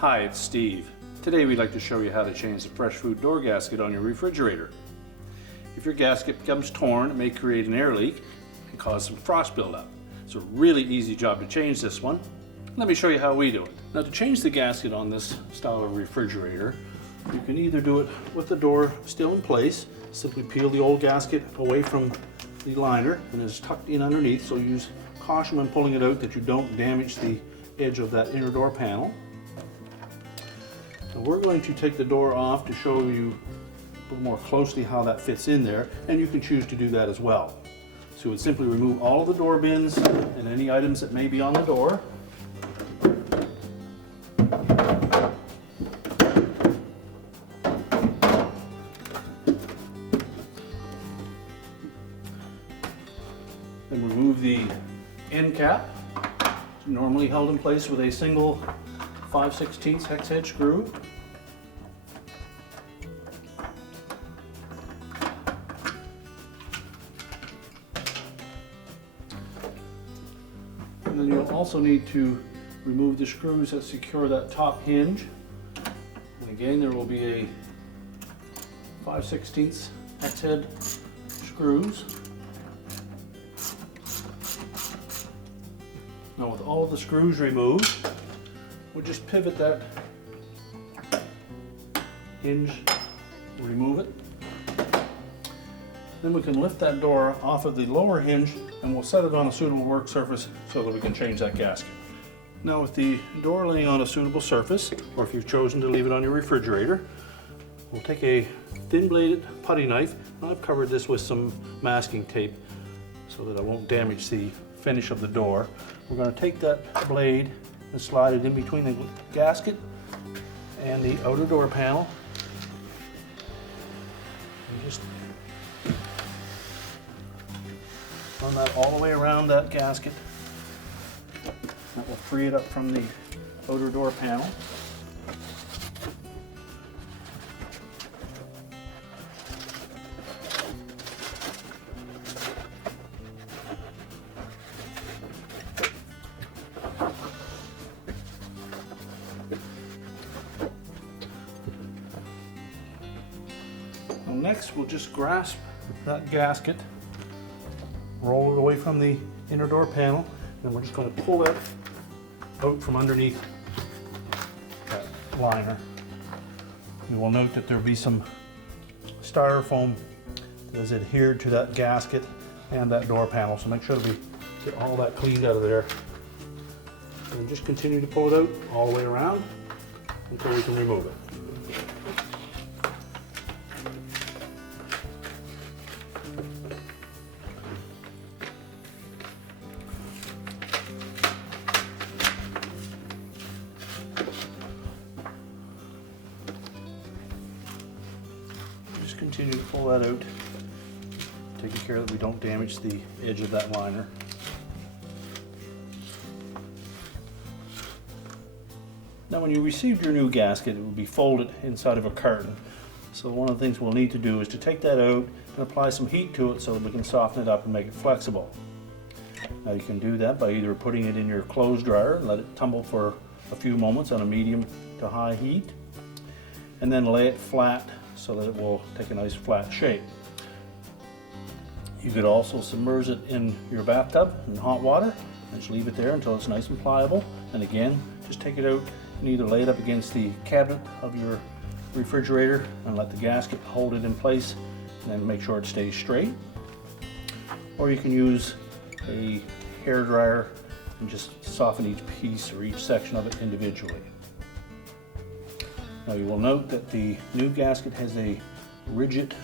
Hi, it's Steve. Today we'd like to show you how to change the Fresh Food Door Gasket on your refrigerator. If your gasket becomes torn, it may create an air leak and cause some frost buildup. It's a really easy job to change this one. Let me show you how we do it. Now, to change the gasket on this style of refrigerator, you can either do it with the door still in place. Simply peel the old gasket away from the liner and it's tucked in underneath, so use caution when pulling it out that you don't damage the edge of that inner door panel. Now we're going to take the door off to show you a little more closely how that fits in there, and you can choose to do that as well. So you would simply remove all of the door bins and any items that may be on the door. Then remove the end cap, normally held in place with a single 5/16 hex head screw. And then you'll also need to remove the screws that secure that top hinge. And again, there will be a 5/16 hex head screws. Now, with all of the screws removed, we'll just pivot that hinge, remove it. Then we can lift that door off of the lower hinge and we'll set it on a suitable work surface so that we can change that gasket. Now, with the door laying on a suitable surface, or if you've chosen to leave it on your refrigerator, we'll take a thin bladed putty knife, and I've covered this with some masking tape so that I won't damage the finish of the door. We're going to take that blade and slide it in between the gasket and the outer door panel. And just run that all the way around that gasket. That will free it up from the outer door panel. Next, we'll just grasp that gasket, roll it away from the inner door panel, and we're just going to pull it out from underneath that liner. You will note that there will be some styrofoam that is adhered to that gasket and that door panel, so make sure that we get all that cleaned out of there. And just continue to pull it out all the way around until we can remove it. Continue to pull that out, taking care that we don't damage the edge of that liner. Now, when you received your new gasket, it will be folded inside of a carton. So one of the things we'll need to do is to take that out and apply some heat to it so that we can soften it up and make it flexible. Now, you can do that by either putting it in your clothes dryer and let it tumble for a few moments on a medium to high heat, and then lay it flat so that it will take a nice flat shape. You could also submerge it in your bathtub in hot water and just leave it there until it's nice and pliable. And again, just take it out and either lay it up against the cabinet of your refrigerator and let the gasket hold it in place and then make sure it stays straight. Or you can use a hair dryer and just soften each piece or each section of it individually. Now, you will note that the new gasket has a rigid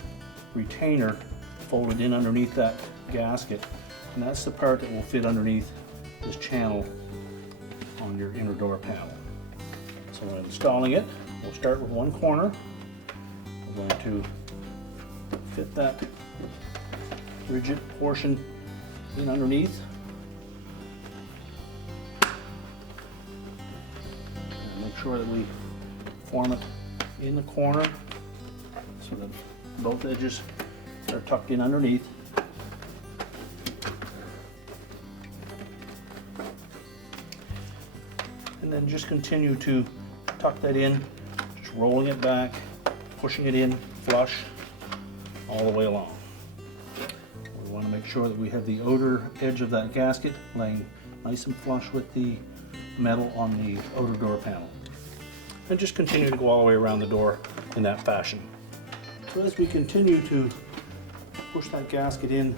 retainer folded in underneath that gasket, and that's the part that will fit underneath this channel on your inner door panel. So when installing it, we'll start with one corner. We're going to fit that rigid portion in underneath. And make sure that we form it in the corner so that both edges are tucked in underneath. And then just continue to tuck that in, just rolling it back, pushing it in flush all the way along. We want to make sure that we have the outer edge of that gasket laying nice and flush with the metal on the outer door panel. And just continue to go all the way around the door in that fashion. So as we continue to push that gasket in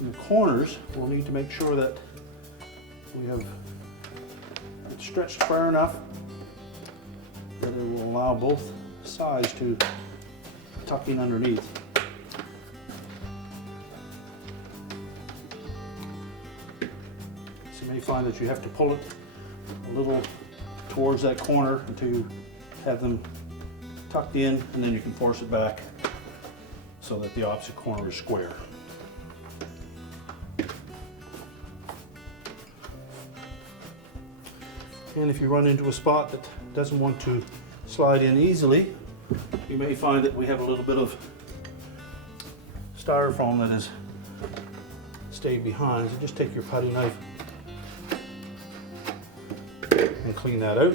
the corners, we'll need to make sure that we have it stretched far enough that it will allow both sides to tuck in underneath. So you may find that you have to pull it a little towards that corner until you have them tucked in, and then you can force it back so that the opposite corner is square. And if you run into a spot that doesn't want to slide in easily, you may find that we have a little bit of styrofoam that has stayed behind. So just take your putty knife and clean that out.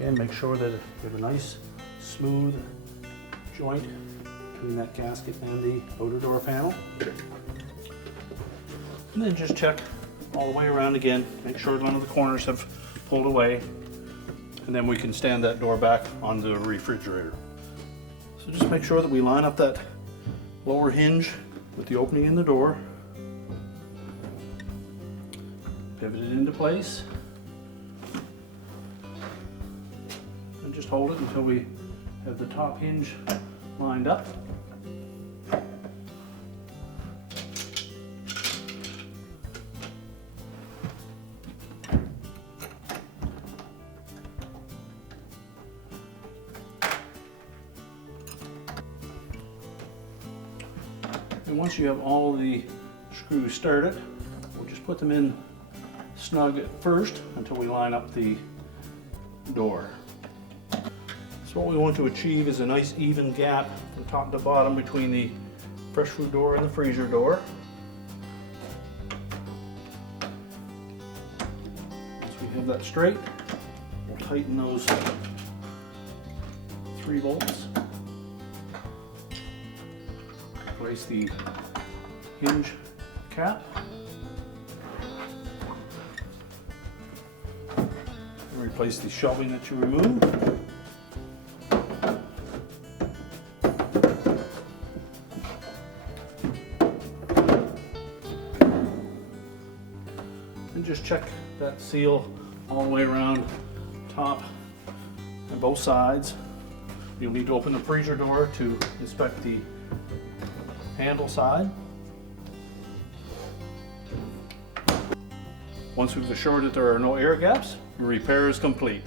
And make sure that you have a nice smooth joint between that gasket and the outer door panel. And then just check all the way around again, make sure none of the corners have pulled away, and then we can stand that door back on the refrigerator. So just make sure that we line up that lower hinge with the opening in the door, pivot it into place, and just hold it until we have the top hinge lined up. And once you have all the screws started, we'll just put them in snug at first until we line up the door. So what we want to achieve is a nice even gap from top to bottom between the fresh food door and the freezer door. Once we have that straight, we'll tighten those 3 bolts. Place the hinge cap. And replace the shelving that you removed. And just check that seal all the way around top and both sides. You'll need to open the freezer door to inspect the handle side. Once we've assured that there are no air gaps, your repair is complete.